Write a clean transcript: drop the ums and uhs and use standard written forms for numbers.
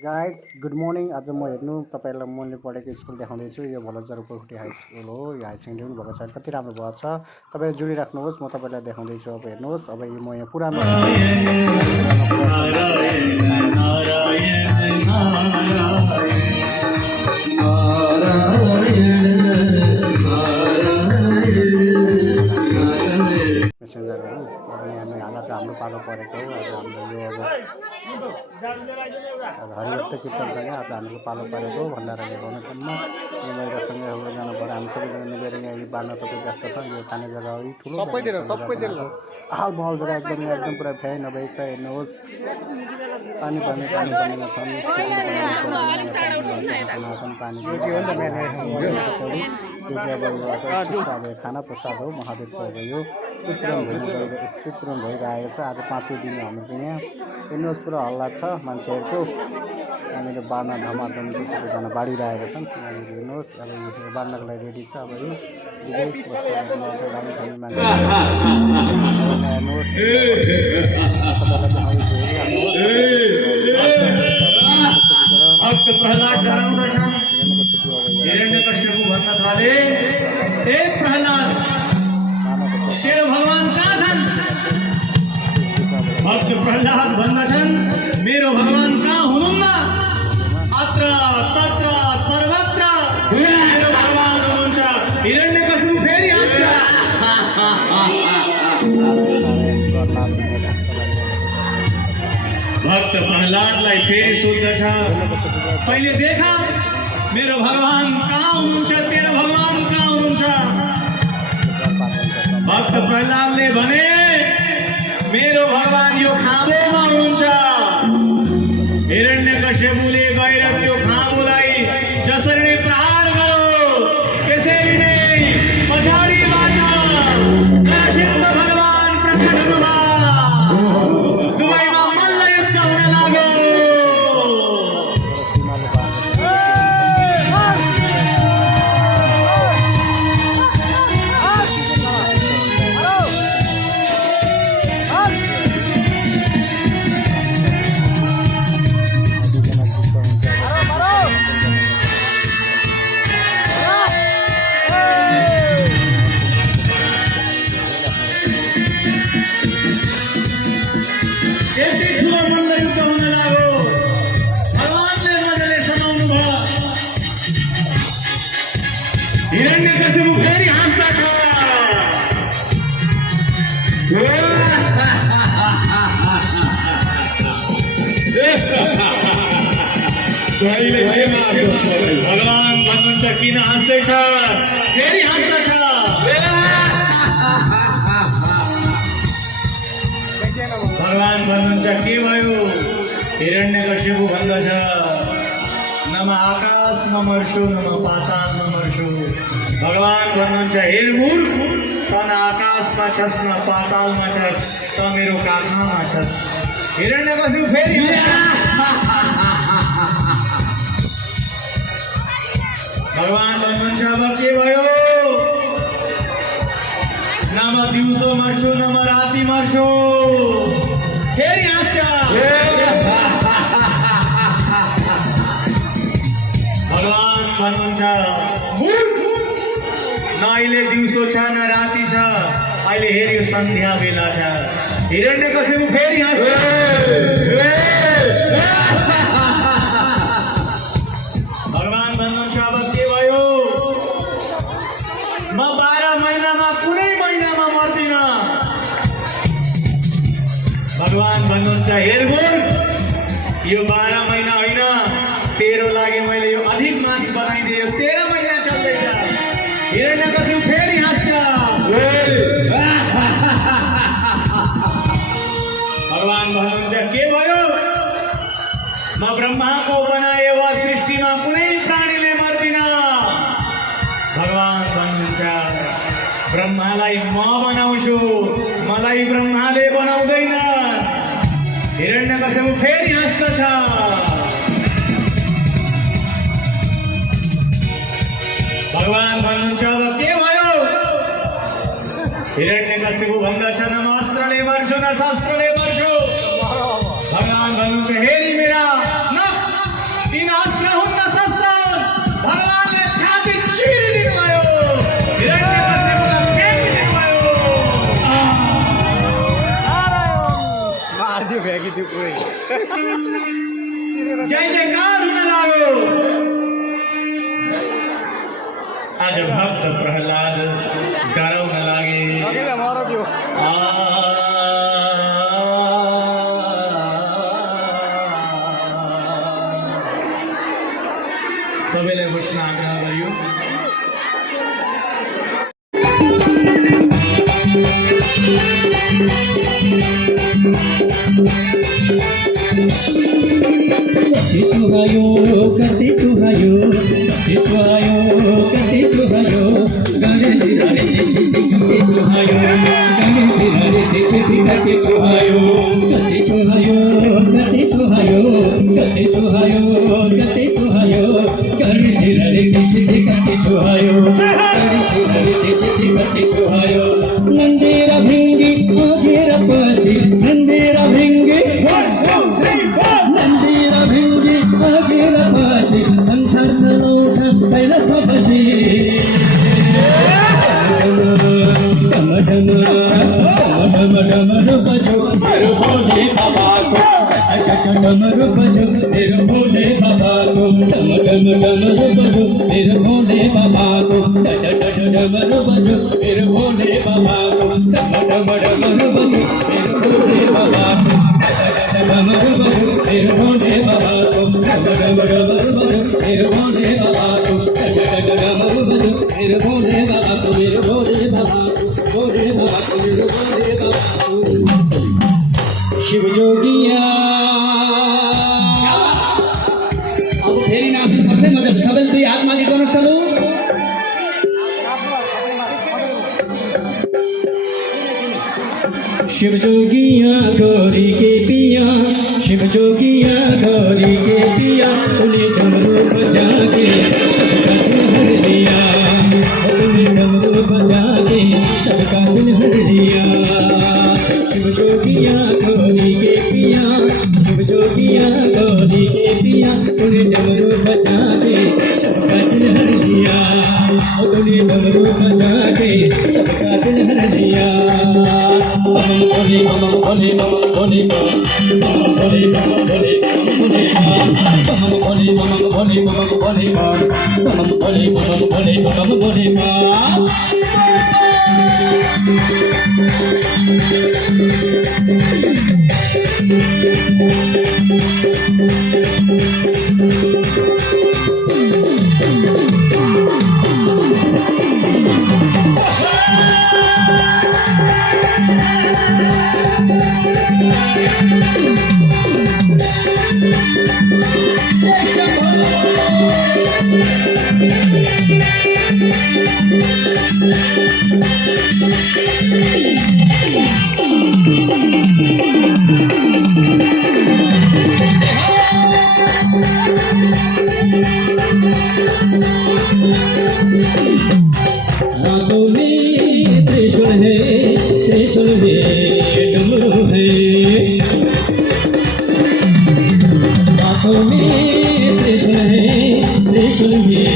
Guides good morning. आज म हेर्नु तपाईँलाई मैले पढेको स्कुल देखाउँदैछु। यो भलजर उपरकोटी हाई स्कुल हो। यो हाई सेकेन्डरी पनि भएको छ। कति राम्रो भएको छ। तपाईँले जोडिराख्नुहोस्, म तपाईँलाई देखाउँदैछु। अब हेर्नुहोस्, अब म यहाँ पुरानो मेसेन्जरहरू अब यहाँ हाल चाहिँ हाम्रो पालो परेको हो। अब हाम्रो यो अब हरिभक्त कीर्तनसँग आज हाम्रो पालो परेको भण्डारा ल्याउने क्रममा यो बाहिरसँग जानु पऱ्यो। हामी सबैजना मिलेर यहाँ यो बाँड्न सबै व्यस्त छ। यो खाने जग्गा हो, ठुलो हाल महल जग्गा एकदम पुरा फ्याइ नभएछ। हेर्नुहोस्, पानी पर्नेमा छन्, पानी खाना प्रसाद हो, महादेवको अब यो चित्रण भइरहेको छ। आज 5औं दिन हाम्रो चाहिँ यहाँ हेर्नुहोस्, पुरा हल्ला छ मान्छेहरूको। यहाँनिर बाँड्न धमाधम सबैजना बाँडिरहेका छन्। यहाँनिर हेर्नुहोस्, अब यो बाँड्नको लागि रेडी छ। अब यो भक्त प्रहलाद भन्दछन्, मेरो भगवान कहाँ हुनुहुन्न? अत्र तत्र सर्वत्र मेरो भगवान हुनुहुन्छ। हिरण्यकशिपु फेरि हाँस्छ। भक्त प्रहलादलाई फेरि सोध्दछ, पहिले देखा मेरो भगवान कहाँ हुनुहुन्छ? तेरो भगवान कहाँ हुनुहुन्छ? भक्त प्रहलादले भने, मेरो भगवान यो खाँबोमा हुनुहुन्छ। हिरण्यकश्यपुले गएर त्यो खाँबोलाई जसरी नै प्रहार गर्यो, त्यसरी नै पछाडिबाट नरसिंह भगवान प्रकट हुनुभयो। दुवैमा मल्लयुद्ध हुन लाग्यो। हिरण्यकशिपु फेरि हाँस्दछ। भगवान भन्नुहुन्छ, किन हाँस्दैछ? फेरि हाँस्दछ। भगवान भन्नुहुन्छ, के भयो? हिरण्यकशिपु भन्दछ, न म आकाशमा मर्छु, न म पातालमा मर्छु। भगवान भन्नुहुन्छ, हे मूर्ख, त न आकाशमा छस् न पातालमा छस्, त मेरो काखमा छस्। हिरण्यकशिपु फेरि भगवान भन्नुहुन्छ, अब के भयो? न म दिउँसो मर्छु, न म राति मर्छु। फेरि हाँस्छ। भगवान भन्नुहुन्छ, मूर्ख, न अहिले दिउँसो छ न राति छ, अहिले हेर यो सन्ध्या बेला छ। हिरण्यकशिपु फेरि हाँस्छ। भगवान भन्नुहुन्छ, अब के भयो? म 12 महिनामा कुनै महिनामा मर्दिन। भगवान भन्नुहुन्छ, हेर मूर्ख, यो 12 महिना होइन, तेरो लागि मैले यो अधिक मास बनाइदियो। 13 महिना चल्दैछ। हिरण्यकशिपु फेरि हाँस्छ। भगवान भन्नुहुन्छ, के भयो? म ब्रह्माको बनाए वा सृष्टिमा कुनै प्राणीले मर्दिन। भगवान भन्नुहुन्छ, ब्रह्मालाई म बनाउँछु, मलाई ब्रह्माले बनाउँदैन। हिरण्यकशिपु फेरि हाँस्दछ। भगवान भन्नुहुन्छ, अब के भयो? हिरण्यकशिपु भन्दछ, न म अस्त्रले मर्छु, न शस्त्रले मर्छु। भगवान भन्नुहुन्छ, हेरी मेरा न जय जयकार हुन लाग्यो। आज भक्त प्रहलाद डराउन लागे। सबैलाई बस्न आग्रह गरियो। कति सुहायो कति सुहायो कति सुहायो कति सुहायो गाने सिरारे देशे कति सुहायो गाने सिरारे देशे कति सुहायो कति सुहायो कति सुहायो कति सुहायो कति सुहायो गाने सिरारे देशे कति सुहायो गाने सिरारे देशे कति सुहायो नंदेरा भिंगी आगेरा पाची नंदेरा भिंगी नंदेरा भिंगी आगेरा पाची संसार चलाउँछ कैलाशपछि डम डम बजो मेरो भोले बाबाको डमरू बजो मेरो भोले बाबाको डम बजो मेरो भोले बाबाको डमरू बजो मेरो भोले बाबाको डमरू बजो मेरो भोले बाबाको डमरू बजो मेरो भोले बाबाको डमरू बजो मेरो भोले बाबाको डमरू बजो मेरो भोले बाबाको मेरो भोले बाबाको भोले बाबाको मेरो भोले बाबाको शिव जोगिया। अब फेरि नाच्नु पर्छ मजा सबैले दुई हात माथि गर्नुहोस् त लु। शिव जोगिया गौरी के पिया शिव जोगिया गौरी के पिया तूने डमरू बजा के सबका दिल हर लिया तूने डमरू बजा के सबका दिल हर लिया शिव जोगिया गौरी के पिया शिव जोगिया गौरी के पिया तूने डमरू बजा के सबका दिल हर लिया तूने डमरू बजा के सबका दिल हर लिया। बम भोले बम भोले बम भोले बम भोले बम भोले भोले बम भोले बम भोले बम भोले बम भोले बम भोले बम भोले बम। रातों में त्रिशूल है डमरू है रातों में त्रिशूल है